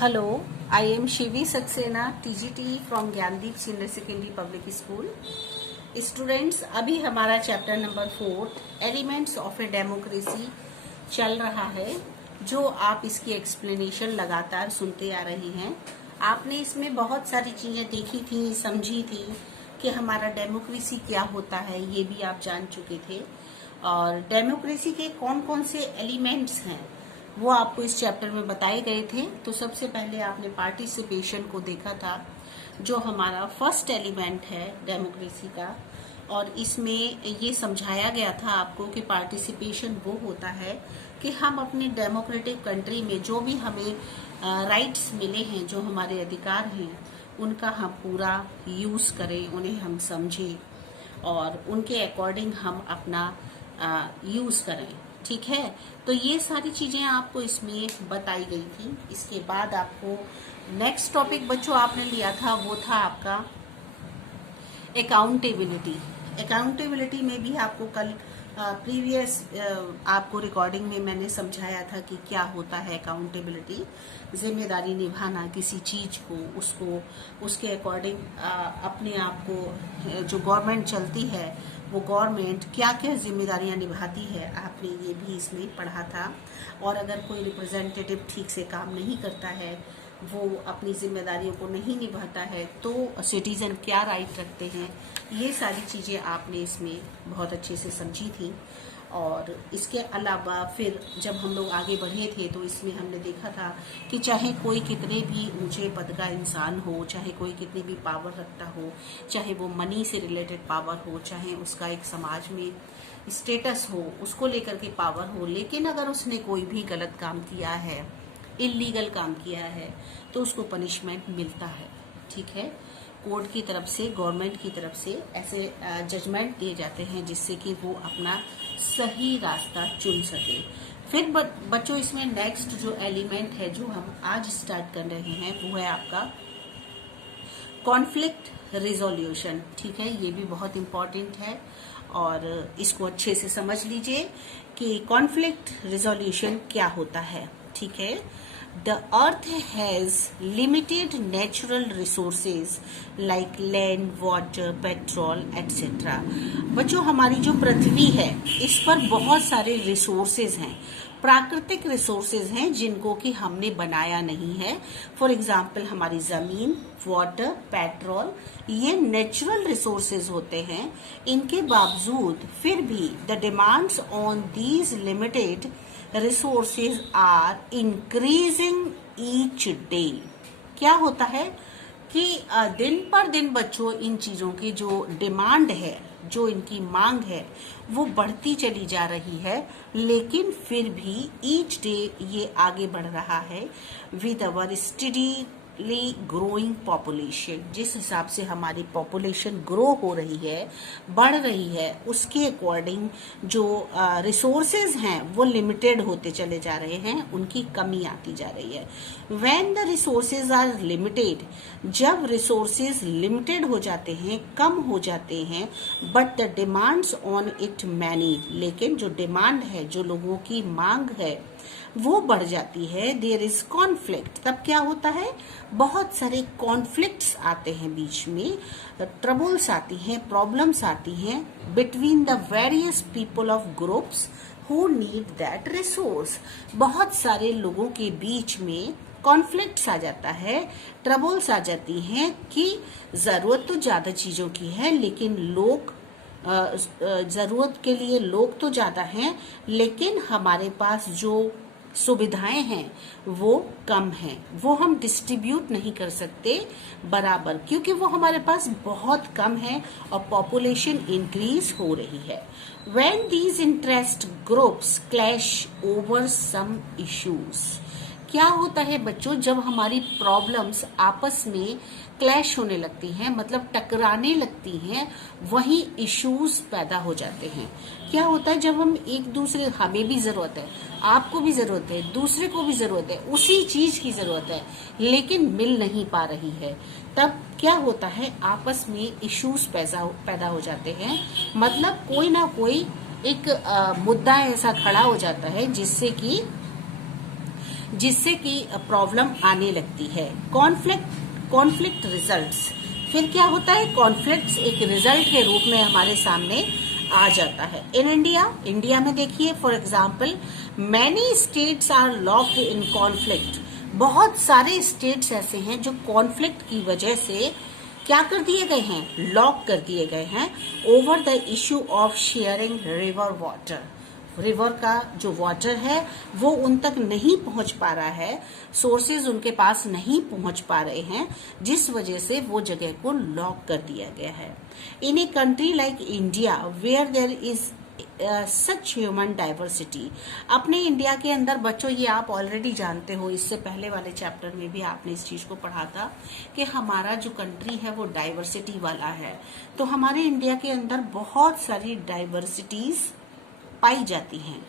Hello, I am Shivi Saxena, TGT from Gyandeep senior secondary public school. Students, अभी हमारा chapter number 4 elements of a democracy चल रहा है, जो आप इसकी एक्सप्लेनेशन लगातार सुनते आ रहे हैं। आपने इसमें बहुत सारी चीजें देखी थी, समझी थी कि हमारा डेमोक्रेसी क्या होता है, ये भी आप जान चुके थे। और डेमोक्रेसी के कौन कौन से एलिमेंट्स हैं वो आपको इस चैप्टर में बताए गए थे। तो सबसे पहले आपने पार्टिसिपेशन को देखा था, जो हमारा फर्स्ट एलिमेंट है डेमोक्रेसी का। और इसमें ये समझाया गया था आपको कि पार्टिसिपेशन वो होता है कि हम अपनी डेमोक्रेटिक कंट्री में जो भी हमें राइट्स मिले हैं, जो हमारे अधिकार हैं, उनका हम पूरा यूज करें, उन्हें हम समझें और उनके अकॉर्डिंग हम अपना यूज करें। ठीक है, तो ये सारी चीजें आपको इसमें बताई गई थी। इसके बाद आपको नेक्स्ट टॉपिक बच्चों आपने लिया था, वो था आपका अकाउंटेबिलिटी। अकाउंटेबिलिटी में भी आपको कल प्रीवियस आपको रिकॉर्डिंग में मैंने समझाया था कि क्या होता है अकाउंटेबिलिटी। जिम्मेदारी निभाना किसी चीज को, उसको उसके अकॉर्डिंग अपने आप को, जो गवर्नमेंट चलती है वो गवर्नमेंट क्या क्या जिम्मेदारियां निभाती है, आपने ये भी इसमें पढ़ा था। और अगर कोई रिप्रेजेंटेटिव ठीक से काम नहीं करता है, वो अपनी जिम्मेदारियों को नहीं निभाता है, तो सिटीजन क्या राइट रखते हैं, ये सारी चीजें आपने इसमें बहुत अच्छे से समझी थी। और इसके अलावा फिर जब हम लोग आगे बढ़े थे तो इसमें हमने देखा था कि चाहे कोई कितने भी ऊंचे पद का इंसान हो, चाहे कोई कितनी भी पावर रखता हो, चाहे वो मनी से रिलेटेड पावर हो, चाहे उसका एक समाज में स्टेटस हो, उसको लेकर के पावर हो, लेकिन अगर उसने कोई भी गलत काम किया है, इलीगल काम किया है, तो उसको पनिशमेंट मिलता है। ठीक है, कोर्ट की तरफ से, गवर्नमेंट की तरफ से ऐसे जजमेंट दिए जाते हैं जिससे कि वो अपना सही रास्ता चुन सके। फिर बच्चों इसमें नेक्स्ट जो एलिमेंट है जो हम आज स्टार्ट कर रहे हैं, वो है आपका कॉन्फ्लिक्ट रिजोल्यूशन। ठीक है, ये भी बहुत इम्पोर्टेंट है और इसको अच्छे से समझ लीजिए कि कॉन्फ्लिक्ट रिजोल्यूशन क्या होता है। ठीक है, The earth has limited natural resources like land, water, petrol, etc. बच्चों, हमारी जो पृथ्वी है इस पर बहुत सारे रिसोर्सेज हैं, प्राकृतिक रिसोर्सेज हैं जिनको कि हमने बनाया नहीं है। फॉर एग्जाम्पल हमारी जमीन, वाटर, पेट्रोल, ये नेचुरल रिसोर्सेज होते हैं। इनके बावजूद फिर भी the demands on these limited resources are increasing each day. क्या होता है कि दिन पर दिन बच्चों इन चीजों की जो डिमांड है, जो इनकी मांग है, वो बढ़ती चली जा रही है, लेकिन फिर भी ईच डे ये आगे बढ़ रहा है with our steadily growing population. जिस हिसाब से हमारी पॉपुलेशन ग्रो हो रही है, बढ़ रही है, उसके अकॉर्डिंग जो रिसोर्सेज हैं वो लिमिटेड होते चले जा रहे हैं, उनकी कमी आती जा रही है। When the resources are limited, जब रिसोर्सेज लिमिटेड हो जाते हैं, कम हो जाते हैं, but the demands on it many, लेकिन जो डिमांड है, जो लोगों की मांग है, वो बढ़ जाती है, देयर इज कॉन्फ्लिक्ट। तब क्या होता है, बहुत सारे कॉन्फ्लिक्ट्स आते हैं बीच में, ट्रबल्स आती हैं, प्रॉब्लम्स आती हैं between the various people of groups who need that resource. बहुत सारे लोगों के बीच में कॉन्फ्लिक्ट्स आ जाता है, ट्रबल्स आ जाती हैं कि जरूरत तो ज्यादा चीजों की है, लेकिन लोग जरूरत के लिए लोग तो ज्यादा हैं, लेकिन हमारे पास जो सुविधाएं हैं वो कम हैं, वो हम डिस्ट्रीब्यूट नहीं कर सकते बराबर, क्योंकि वो हमारे पास बहुत कम है और पॉपुलेशन इंक्रीज हो रही है। When these interest groups clash over some issues, क्या होता है बच्चों, जब हमारी प्रॉब्लम्स आपस में क्लैश होने लगती हैं, मतलब टकराने लगती हैं, वहीं इश्यूज पैदा हो जाते हैं। क्या होता है, जब हम एक दूसरे, हमें भी जरूरत है, आपको भी जरूरत है, दूसरे को भी जरूरत है, उसी चीज की जरूरत है, लेकिन मिल नहीं पा रही है, तब क्या होता है, आपस में इश्यूज पैदा हो जाते हैं। मतलब कोई ना कोई एक मुद्दा ऐसा खड़ा हो जाता है जिससे कि जिससे कि प्रॉब्लम आने लगती है। कॉन्फ्लिक्ट रिजल्ट्स, फिर क्या होता है, कॉन्फ्लिक्ट्स एक रिजल्ट के रूप में हमारे सामने आ जाता है। इन इंडिया में देखिए, for example many states are locked in conflict. बहुत सारे स्टेट्स ऐसे हैं जो कॉन्फ्लिक्ट की वजह से क्या कर दिए गए हैं, लॉक कर दिए गए हैं over the issue of sharing river water. River का जो वाटर है वो उन तक नहीं पहुंच पा रहा है, सोर्सेज उनके पास नहीं पहुंच पा रहे हैं, जिस वजह से वो जगह को लॉक कर दिया गया है। In a country like India where there is such human diversity. अपने इंडिया के अंदर बच्चों, ये आप ऑलरेडी जानते हो, इससे पहले वाले चैप्टर में भी आपने इस चीज को पढ़ा था कि हमारा जो कंट्री है वो डाइवर्सिटी वाला है। तो हमारे इंडिया के अंदर बहुत सारी डाइवर्सिटीज पाई जाती हैं,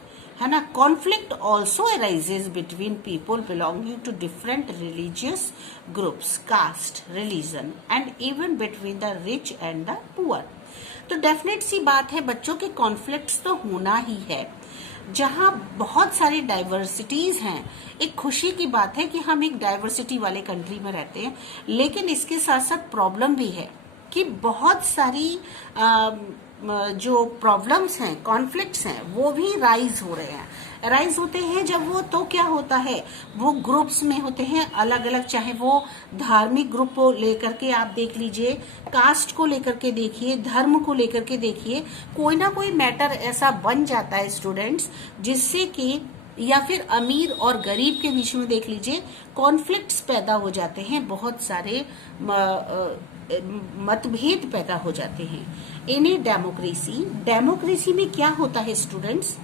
है ना। Conflict also arises between people belonging to different religious groups, caste, religion and even between the rich and the poor. तो डेफिनेट सी बात है बच्चों के कॉन्फ्लिक्ट्स तो होना ही है। जहां बहुत सारी डाइवर्सिटीज हैं, एक खुशी की बात है कि हम एक डाइवर्सिटी वाले कंट्री में रहते हैं, लेकिन इसके साथ साथ प्रॉब्लम भी है कि बहुत सारी जो प्रॉब्लम्स हैं, कॉन्फ्लिक्ट्स हैं, वो भी राइज हो रहे हैं। राइज होते हैं जब वो, तो क्या होता है, वो ग्रुप्स में होते हैं अलग अलग, चाहे वो धार्मिक ग्रुप को लेकर के आप देख लीजिए, कास्ट को लेकर के देखिए, धर्म को लेकर के देखिए, कोई ना कोई मैटर ऐसा बन जाता है स्टूडेंट्स, जिससे कि, या फिर अमीर और गरीब के बीच में देख लीजिए कॉन्फ्लिक्ट्स पैदा हो जाते हैं, बहुत सारे मतभेद पैदा हो जाते हैं। इन ए डेमोक्रेसी में क्या होता है students,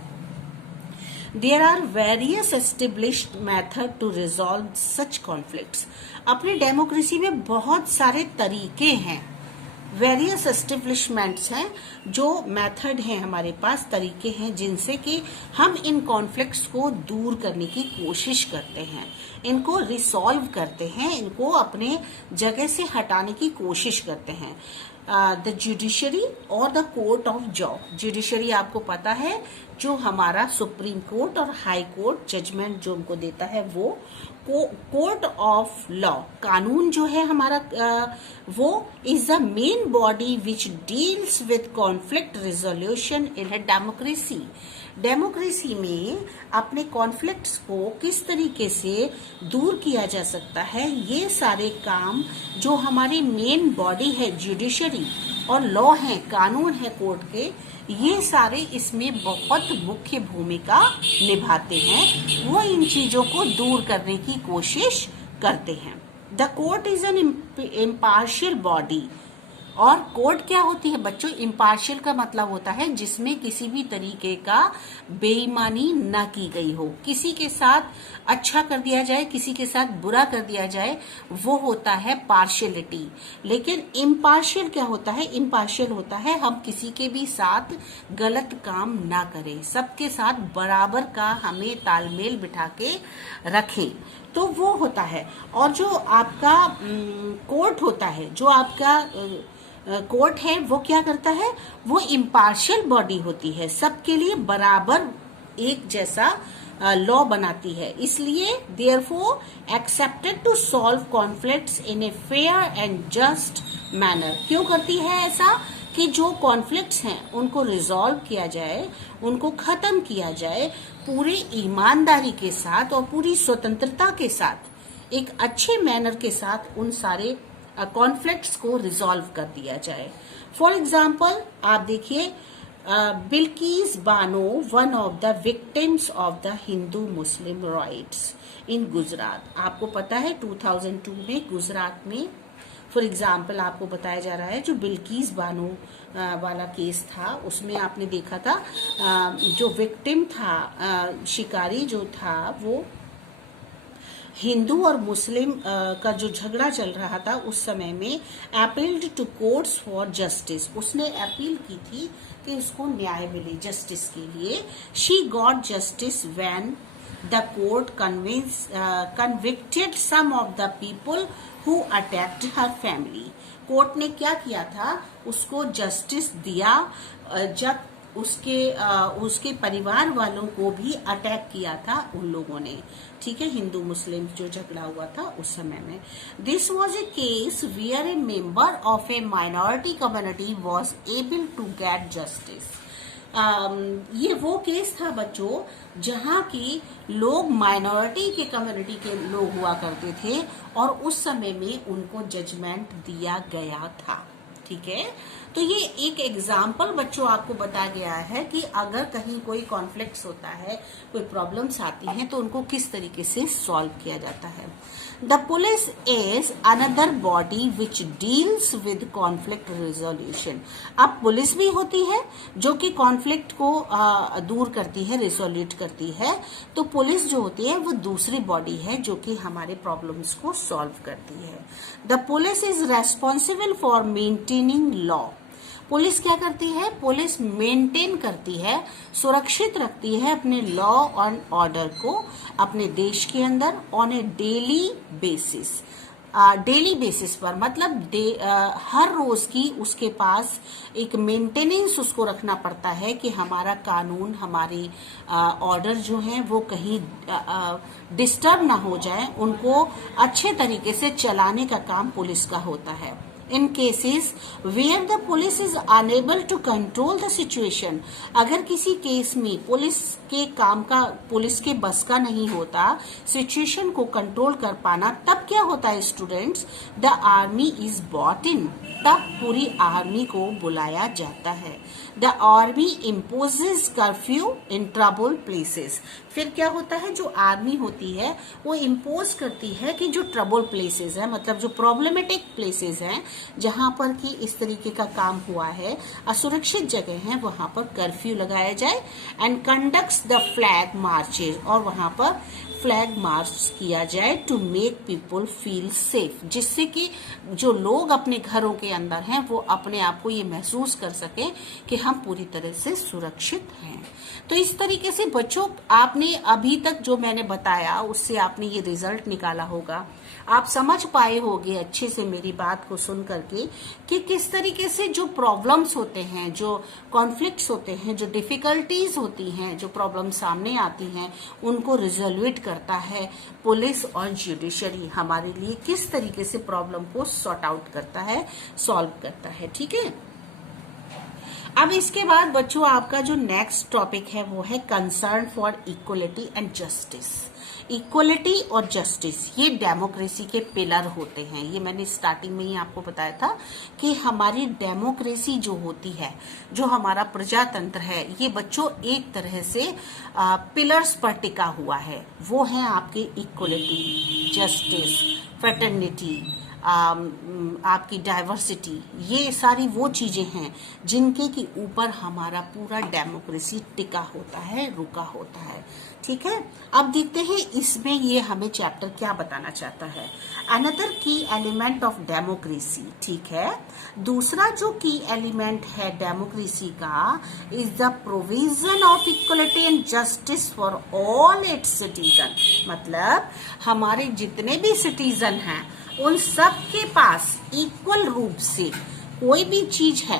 there are various established method to resolve such conflicts. अपने डेमोक्रेसी में बहुत सारे तरीके हैं, वेरियस एस्टेब्लिशमेंट्स हैं, जो मेथड हैं हमारे पास, तरीके हैं जिनसे कि हम इन कॉन्फ्लिक्ट्स को दूर करने की कोशिश करते हैं, इनको रिसॉल्व करते हैं, इनको अपने जगह से हटाने की कोशिश करते हैं। द जुडिशरी और the court of jaw. Judiciary आपको पता है, जो हमारा सुप्रीम कोर्ट और हाई कोर्ट जजमेंट जो उनको देता है, वो कोर्ट ऑफ लॉ, कानून जो है हमारा, वो is the main body which deals with conflict resolution in a democracy. Democracy में अपने कॉन्फ्लिक्ट्स को किस तरीके से दूर किया जा सकता है, ये सारे काम जो हमारी मेन बॉडी है जुडिशरी और लॉ है, कानून है कोर्ट के, ये सारे इसमें बहुत मुख्य भूमिका निभाते हैं। वो इन चीजों को दूर करने की कोशिश करते हैं। The court is an impartial body. और कोर्ट क्या होती है बच्चों, इम्पार्शियल का मतलब होता है जिसमें किसी भी तरीके का बेईमानी न की गई हो, किसी के साथ अच्छा कर दिया जाए, किसी के साथ बुरा कर दिया जाए, वो होता है पार्शियलिटी। लेकिन इम्पार्शियल क्या होता है, इम्पार्शियल होता है हम किसी के भी साथ गलत काम ना करें, सबके साथ बराबर का हमें तालमेल बिठा के रखें, तो वो होता है। और जो आपका कोर्ट होता है, जो आपका कोर्ट है, वो क्या करता है, वो इम्पार्शियल बॉडी होती है, सबके लिए बराबर एक जैसा लॉ बनाती है। इसलिए therefore accepted to solve conflicts in a fair and just manner. क्यों करती है ऐसा, कि जो कॉन्फ्लिक्ट्स हैं उनको रिजॉल्व किया जाए, उनको खत्म किया जाए पूरी ईमानदारी के साथ और पूरी स्वतंत्रता के साथ, एक अच्छे मैनर के साथ उन सारे कॉन्फ्लिक्ट्स को रिजॉल्व कर दिया जाए। फॉर एग्जाम्पल आप देखिए, Bilkis Bano, one of the victims of the Hindu Muslim riots in Gujarat. आपको पता है 2002 में गुजरात में, फॉर एग्जाम्पल आपको बताया जा रहा है, जो बिल्किस बानो वाला केस था, उसमें आपने देखा था जो विक्टिम था, शिकारी जो था, वो हिंदू और मुस्लिम का जो झगड़ा चल रहा था उस समय में appealed to courts for justice. उसने अपील की थी कि उसको न्याय मिले, जस्टिस के लिए। She got justice when the court convicted some of the people who attacked her family. Court ने क्या किया था, उसको जस्टिस दिया जब उसके परिवार वालों को भी अटैक किया था उन लोगों ने, ठीक है, हिंदू मुस्लिम जो झगड़ा हुआ था उस समय में। This was a case where a member of a minority community was able to get justice. ये वो केस था बच्चों जहां की लोग माइनॉरिटी के कम्युनिटी के लोग हुआ करते थे और उस समय में उनको जजमेंट दिया गया था, ठीक है। तो ये एक एग्जाम्पल बच्चों आपको बताया गया है कि अगर कहीं कोई कॉन्फ्लिक्ट्स होता है, कोई प्रॉब्लम्स आती हैं तो उनको किस तरीके से सॉल्व किया जाता है। The police is another body which deals with conflict resolution. अब पुलिस भी होती है जो कि कॉन्फ्लिक्ट को दूर करती है, रिजोल्यूट करती है। तो पुलिस जो होती है वो दूसरी बॉडी है जो कि हमारे प्रॉब्लम्स को सॉल्व करती है। The police is responsible for maintaining law. Police क्या करती है? पुलिस मेंटेन करती है, सुरक्षित रखती है अपने लॉ एंड ऑर्डर को अपने देश के अंदर on A daily basis. Daily basis पर मतलब हर रोज की उसके पास एक मेंटेनेंस उसको रखना पड़ता है कि हमारा कानून, हमारी ऑर्डर जो है वो कहीं डिस्टर्ब ना हो जाए, उनको अच्छे तरीके से चलाने का काम पुलिस का होता है। In cases where the police is unable to control the situation, अगर किसी केस में पुलिस के बस का नहीं होता सिचुएशन को कंट्रोल कर पाना, तब क्या होता है students? The army is brought in, तब पूरी आर्मी को बुलाया जाता है। The army imposes curfew in trouble places. फिर क्या होता है? जो आर्मी होती है वो इम्पोज करती है कि जो ट्रबल प्लेसेस है, मतलब जो प्रॉब्लमेटिक प्लेसेस हैं जहां पर कि इस तरीके का काम हुआ है, असुरक्षित जगह है, वहां पर कर्फ्यू लगाया जाए। And conducts the flag marches, और वहां पर फ्लैग मार्च किया जाए to make people feel safe, जिससे कि जो लोग अपने घरों के अंदर हैं वो अपने आप को ये महसूस कर सके कि हम पूरी तरह से सुरक्षित हैं। तो इस तरीके से बच्चों आपने अभी तक जो मैंने बताया उससे आपने ये रिजल्ट निकाला होगा। आप समझ पाए होंगे अच्छे से मेरी बात को सुन करके कि किस तरीके से जो प्रॉब्लम्स होते हैं, जो कॉन्फ्लिक्ट्स होते हैं, जो डिफिकल्टीज होती हैं, जो प्रॉब्लम सामने आती हैं, उनको रिजोल्यूट करता है पुलिस और जुडिशरी। हमारे लिए किस तरीके से प्रॉब्लम को सॉर्ट आउट करता है, सॉल्व करता है, ठीक है। अब इसके बाद बच्चों आपका जो नेक्स्ट टॉपिक है वो है concern for equality and justice. Equality और जस्टिस ये डेमोक्रेसी के पिलर होते हैं। ये मैंने स्टार्टिंग में ही आपको बताया था कि हमारी डेमोक्रेसी जो होती है, जो हमारा प्रजातंत्र है, ये बच्चों एक तरह से पिलर्स पर टिका हुआ है। वो है आपके इक्वलिटी, जस्टिस, फ्रेटर्निटी, आपकी डाइवर्सिटी, ये सारी वो चीजें हैं जिनके के ऊपर हमारा पूरा डेमोक्रेसी टिका होता है, रुका होता है, ठीक है। अब देखते हैं इसमें ये हमें चैप्टर क्या बताना चाहता है। अनदर की एलिमेंट ऑफ डेमोक्रेसी, ठीक है। दूसरा जो की एलिमेंट है डेमोक्रेसी का is the provision of equality and justice for all it's citizen. मतलब हमारे जितने भी सिटीजन हैं उन सब के पास इक्वल रूप से कोई भी चीज है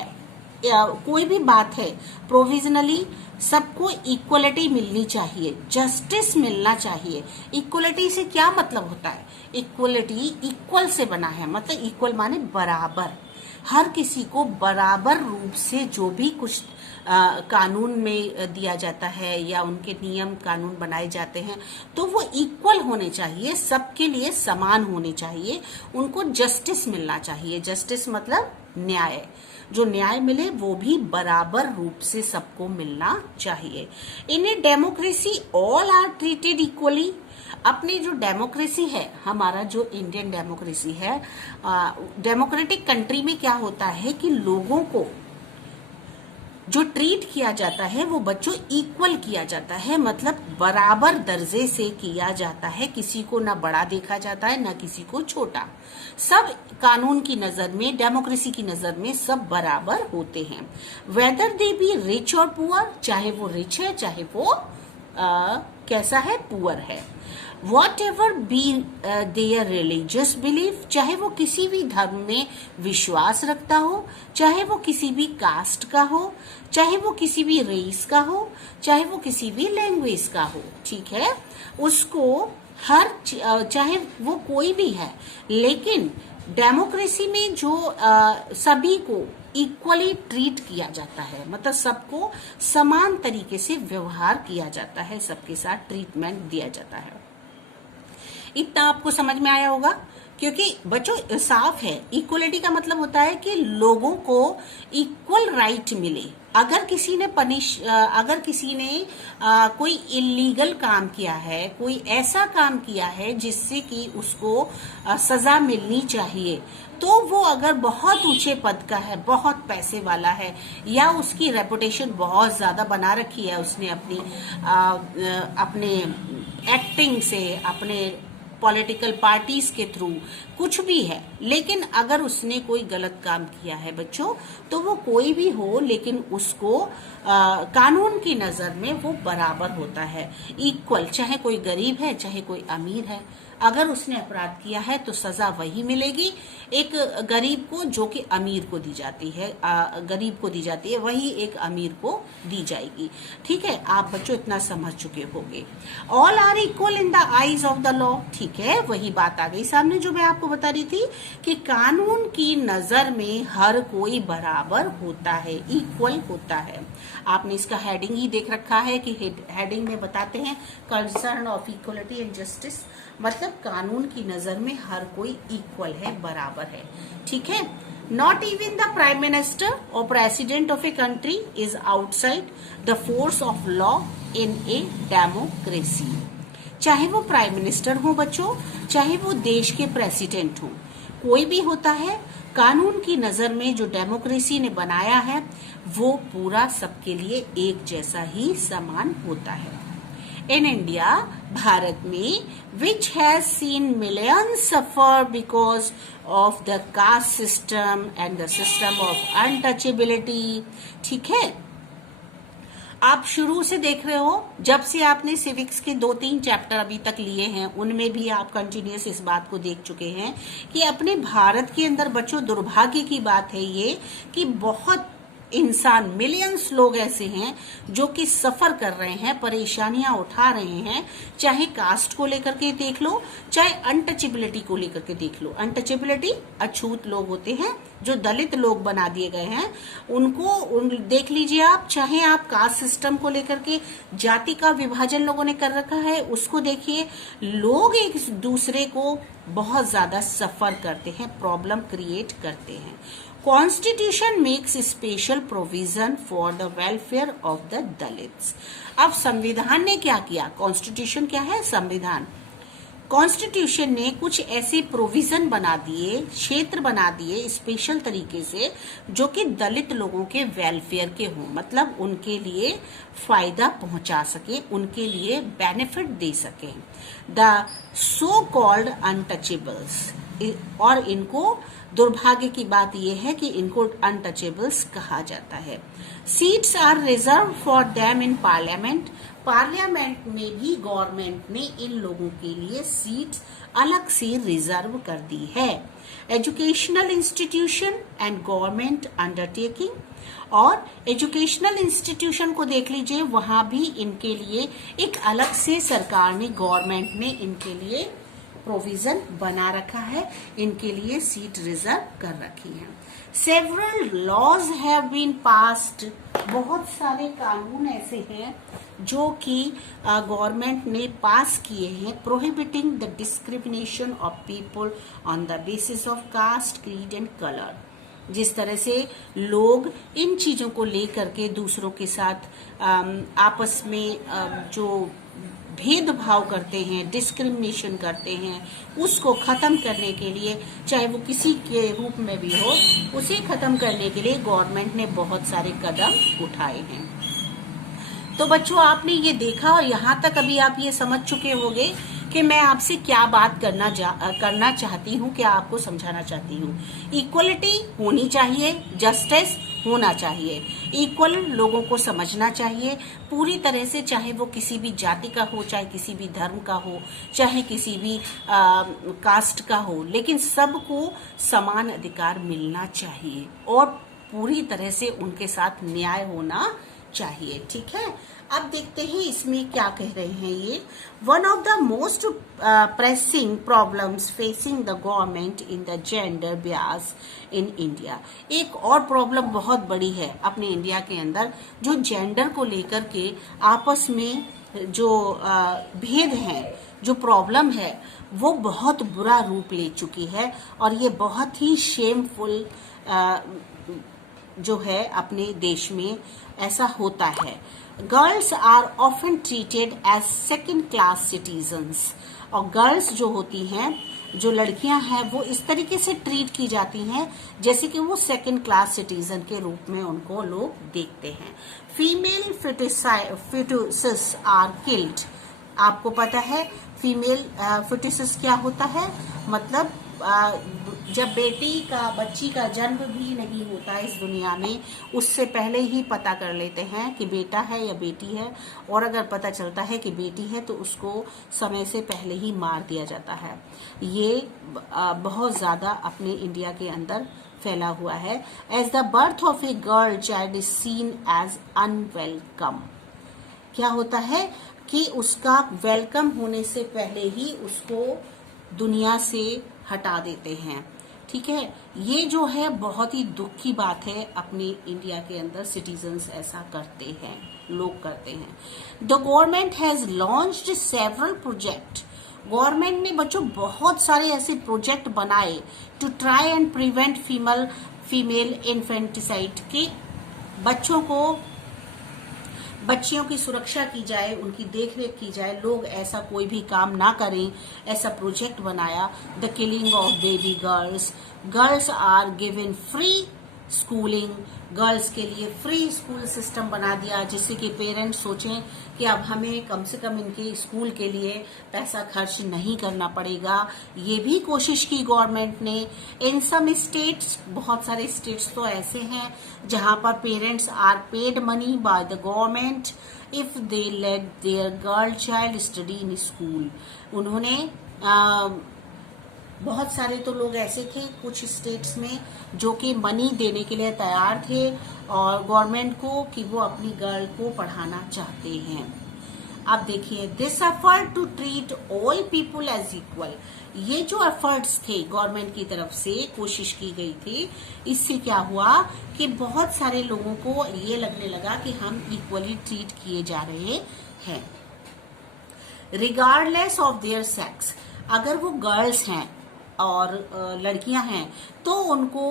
या कोई भी बात है, प्रोविजनली सबको इक्वलिटी मिलनी चाहिए, जस्टिस मिलना चाहिए। इक्वलिटी से क्या मतलब होता है? इक्वलिटी इक्वल से बना है, मतलब इक्वल माने बराबर, हर किसी को बराबर रूप से जो भी कुछ कानून में दिया जाता है या उनके नियम कानून बनाए जाते हैं तो वो इक्वल होने चाहिए, सबके लिए समान होने चाहिए, उनको जस्टिस मिलना चाहिए। जस्टिस मतलब न्याय, जो न्याय मिले वो भी बराबर रूप से सबको मिलना चाहिए। In a democracy all are treated equally. अपनी जो डेमोक्रेसी है, हमारा जो इंडियन डेमोक्रेसी है, डेमोक्रेटिक कंट्री में क्या होता है कि लोगों को जो ट्रीट किया जाता है वो बच्चों इक्वल किया जाता है, मतलब बराबर दर्जे से किया जाता है। किसी को ना बड़ा देखा जाता है ना किसी को छोटा। सब कानून की नजर में, डेमोक्रेसी की नजर में सब बराबर होते हैं। वेदर दे बी रिच और पुअर, चाहे वो रिच है चाहे वो कैसा है, पुअर है। What ever be there religious belief, चाहे वो किसी भी धर्म में विश्वास रखता हो, चाहे वो किसी भी कास्ट का हो, चाहे वो किसी भी रेस का हो, चाहे वो किसी भी लैंग्वेज का हो, ठीक है, उसको चाहे वो कोई भी है, लेकिन डेमोक्रेसी में जो सभी को इक्वली ट्रीट किया जाता है, मतलब सबको समान तरीके से व्यवहार किया जाता है, सबके साथ ट्रीटमेंट दिया जाता है। इतना आपको समझ में आया होगा, क्योंकि बच्चों साफ है, इक्वलिटी का मतलब होता है कि लोगों को इक्वल राइट मिले। अगर किसी ने कोई इलीगल काम किया है, कोई ऐसा काम किया है जिससे कि उसको सजा मिलनी चाहिए, तो वो अगर बहुत ऊंचे पद का है, बहुत पैसे वाला है, या उसकी रेपुटेशन बहुत ज्यादा बना रखी है उसने अपने एक्टिंग से, अपने पॉलिटिकल पार्टीज के थ्रू, कुछ भी है, लेकिन अगर उसने कोई गलत काम किया है बच्चों, तो वो कोई भी हो, लेकिन उसको कानून की नजर में वो बराबर होता है, इक्वल, चाहे कोई गरीब है चाहे कोई अमीर है। अगर उसने अपराध किया है तो सजा वही मिलेगी एक गरीब को जो कि अमीर को दी जाती है, गरीब को दी जाती है, वही एक अमीर को दी जाएगी। ठीक है, आप बच्चों इतना समझ चुके होंगे। All are equal in the eyes of the law, ठीक है, वही बात आ गई सामने जो मैं आपको बता रही थी कि कानून की नजर में हर कोई बराबर होता है, इक्वल होता है। आपने इसका हेडिंग ही देख रखा है कि हेडिंग में बताते हैं concern of equality and justice, मतलब कानून की नजर में हर कोई इक्वल है, बराबर है। ठीक है, not even the prime minister और president of a country is outside the force of law in a democracy. चाहे वो प्राइम मिनिस्टर हो बच्चों, चाहे वो देश के प्रेसिडेंट हो, कोई भी होता है, कानून की नजर में जो डेमोक्रेसी ने बनाया है वो पूरा सबके लिए एक जैसा ही समान होता है। इन इंडिया, भारत में, which has seen millions suffer because of the caste system and the system of untouchability. ठीक है, आप शुरू से देख रहे हो, जब से आपने सिविक्स के 2-3 चैप्टर अभी तक लिए हैं, उनमें भी आप कंटिन्यूस इस बात को देख चुके हैं कि अपने भारत के अंदर बच्चों दुर्भाग्य की बात है ये कि बहुत इंसान, मिलियंस लोग ऐसे हैं जो कि सफर कर रहे हैं, परेशानियां उठा रहे हैं, चाहे कास्ट को लेकर के देख लो, चाहे अनटचेबिलिटी को लेकर के देख लो। अनटचेबिलिटी अछूत लोग होते हैं, जो दलित लोग बना दिए गए हैं, उनको देख लीजिए आप, चाहे आप कास्ट सिस्टम को लेकर के जाति का विभाजन लोगों ने कर रखा है उसको देखिए, लोग एक दूसरे को बहुत ज्यादा सफर करते हैं, प्रॉब्लम क्रिएट करते हैं। Constitution makes special provision for the welfare of the Dalits. अब संविधान ने क्या किया? कॉन्स्टिट्यूशन क्या है? संविधान। कॉन्स्टिट्यूशन ने कुछ ऐसे प्रोविजन बना दिए, क्षेत्र बना दिए स्पेशल तरीके से, जो कि दलित लोगों के वेलफेयर के हों, मतलब उनके लिए फायदा पहुंचा सके, उनके लिए बेनिफिट दे सके। द सो कॉल्ड अनटचेबल्स, और इनको, दुर्भाग्य की बात यह है कि इनको अनटचेबल्स कहा जाता है। Seats are reserve for them in parliament, parliament में भी गवर्नमेंट ने इन लोगों के लिए सीट्स अलग से रिजर्व कर दी है। Educational institution and government undertaking, और एजुकेशनल इंस्टीट्यूशन को देख लीजिए, वहां भी इनके लिए एक अलग से सरकार ने, गवर्नमेंट ने इनके लिए प्रोविजन बना रखा है, इनके लिए सीट रिजर्व कर रखी है। Several laws have been passed, बहुत सारे कानून ऐसे हैं जो कि गवर्नमेंट ने पास किए हैं, prohibiting the discrimination of people on the basis of caste, creed and colour. जिस तरह से लोग इन चीजों को लेकर के दूसरों के साथ आपस में जो भेदभाव करते हैं, डिस्क्रिमिनेशन करते हैं, उसको खत्म करने के लिए, चाहे वो किसी के रूप में भी हो, उसे खत्म करने के लिए गवर्नमेंट ने बहुत सारे कदम उठाए हैं। तो बच्चों, आपने ये देखा और यहाँ तक अभी आप ये समझ चुके होंगे कि मैं आपसे क्या बात करना चाहती हूँ, क्या आपको समझाना चाहती हूँ। इक्वलिटी होनी चाहिए, जस्टिस होना चाहिए। इक्वल लोगों को समझना चाहिए पूरी तरह से, चाहे वो किसी भी जाति का हो, चाहे किसी भी धर्म का हो, चाहे किसी भी कास्ट का हो, लेकिन सबको समान अधिकार मिलना चाहिए और पूरी तरह से उनके साथ न्याय होना चाहिए। ठीक है, अब देखते हैं इसमें क्या कह रहे हैं ये। One of the most pressing problems facing the government in the gender Beas in India. एक और प्रॉब्लम बहुत बड़ी है अपने इंडिया के अंदर, जो जेंडर को लेकर के आपस में जो भेद है, जो प्रॉब्लम है, वो बहुत बुरा रूप ले चुकी है और ये बहुत ही शेमफुल जो है अपने देश में ऐसा होता है। Girls are often treated as second class citizens, और गर्ल्स जो होती हैं, जो लड़कियां हैं, वो इस तरीके से ट्रीट की जाती हैं जैसे कि वो सेकेंड क्लास सिटीजन के रूप में उनको लोग देखते हैं। Female foetuses are killed. आपको पता है फीमेल फिटुसिस क्या होता है? मतलब जब बच्ची का जन्म भी नहीं होता इस दुनिया में, उससे पहले ही पता कर लेते हैं कि बेटा है या बेटी है, और अगर पता चलता है कि बेटी है तो उसको समय से पहले ही मार दिया जाता है। ये बहुत ज्यादा अपने इंडिया के अंदर फैला हुआ है। As the birth of a girl child is seen as unwelcome. क्या होता है कि उसका वेलकम होने से पहले ही उसको दुनिया से हटा देते हैं। ठीक है, ये जो है बहुत ही दुख की बात है, अपने इंडिया के अंदर सिटीजन्स ऐसा करते हैं, लोग करते हैं। The government has launched several project. Government ने बच्चों बहुत सारे ऐसे प्रोजेक्ट बनाए to try and prevent female infanticide, कि बच्चियों की सुरक्षा की जाए, उनकी देखरेख की जाए, लोग ऐसा कोई भी काम ना करें, ऐसा प्रोजेक्ट बनाया। The killing of baby girls. Girls are given free schooling. Girls के लिए फ्री स्कूल सिस्टम बना दिया, जिससे कि पेरेंट्स सोचें कि अब हमें कम से कम इनके स्कूल के लिए पैसा खर्च नहीं करना पड़ेगा। ये भी कोशिश की गवर्नमेंट ने। इन सम स्टेट्स, बहुत सारे स्टेट्स तो ऐसे हैं जहां पर parents are paid money by the government if they let their girl child study in school. उन्होंने बहुत सारे तो लोग ऐसे थे कुछ स्टेट्स में जो कि मनी देने के लिए तैयार थे और गवर्नमेंट को, कि वो अपनी गर्ल को पढ़ाना चाहते हैं। अब देखिए, this effort to treat all people as equal. ये जो एफर्ट्स थे गवर्नमेंट की तरफ से, कोशिश की गई थी, इससे क्या हुआ कि बहुत सारे लोगों को ये लगने लगा कि हम इक्वली ट्रीट किए जा रहे हैं, रिगार्डलेस ऑफ देयर सेक्स। अगर वो गर्ल्स हैं और लड़कियां हैं तो उनको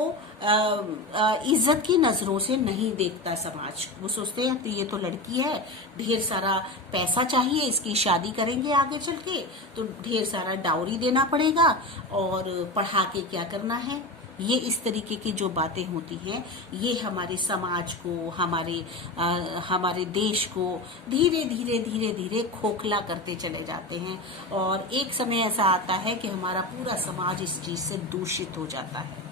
इज्जत की नजरों से नहीं देखता समाज। वो सोचते हैं तो ये तो लड़की है, ढेर सारा पैसा चाहिए, इसकी शादी करेंगे आगे चल के तो ढेर सारा डाउरी देना पड़ेगा और पढ़ा के क्या करना है। ये इस तरीके की जो बातें होती हैं, ये हमारे समाज को, हमारे देश को धीरे धीरे खोखला करते चले जाते हैं और एक समय ऐसा आता है कि हमारा पूरा समाज इस चीज से दूषित हो जाता है।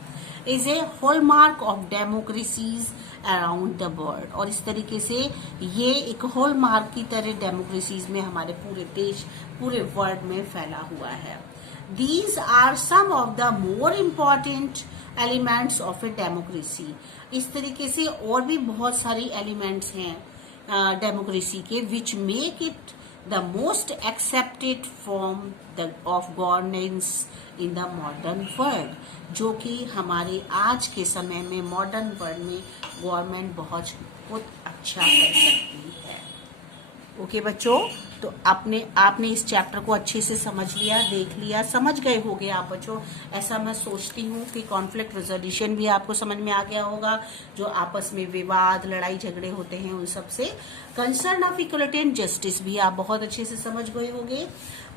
Is a hallmark of democracies around the world. और इस तरीके से ये एक हॉलमार्क की तरह डेमोक्रेसीज में हमारे पूरे देश, पूरे वर्ल्ड में फैला हुआ है। These are some of the more important elements of a democracy. इस तरीके से और भी बहुत सारी एलिमेंट्स हैं डेमोक्रेसी के, which make it the most accepted form of governance in the modern world. जो कि हमारे आज के समय में मॉडर्न वर्ल्ड में गवर्नमेंट बहुत अच्छा कर सकती है। ओके बच्चों, तो आपने इस चैप्टर को अच्छे से समझ लिया, देख लिया, समझ गए होगे आप बच्चों। ऐसा मैं सोचती हूँ कि कॉन्फ्लिक्ट रेजोल्यूशन भी आपको समझ में आ गया होगा। जो आपस में विवाद, लड़ाई झगड़े होते हैं, उन सब से concern of equality and justice भी आप बहुत अच्छे से समझ गए होंगे।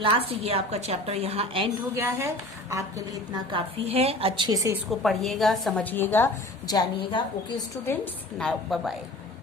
लास्ट ये आपका चैप्टर यहाँ एंड हो गया है। आपके लिए इतना काफी है। अच्छे से इसको पढ़िएगा, समझिएगा, जानिएगा। Okay students, now bye bye.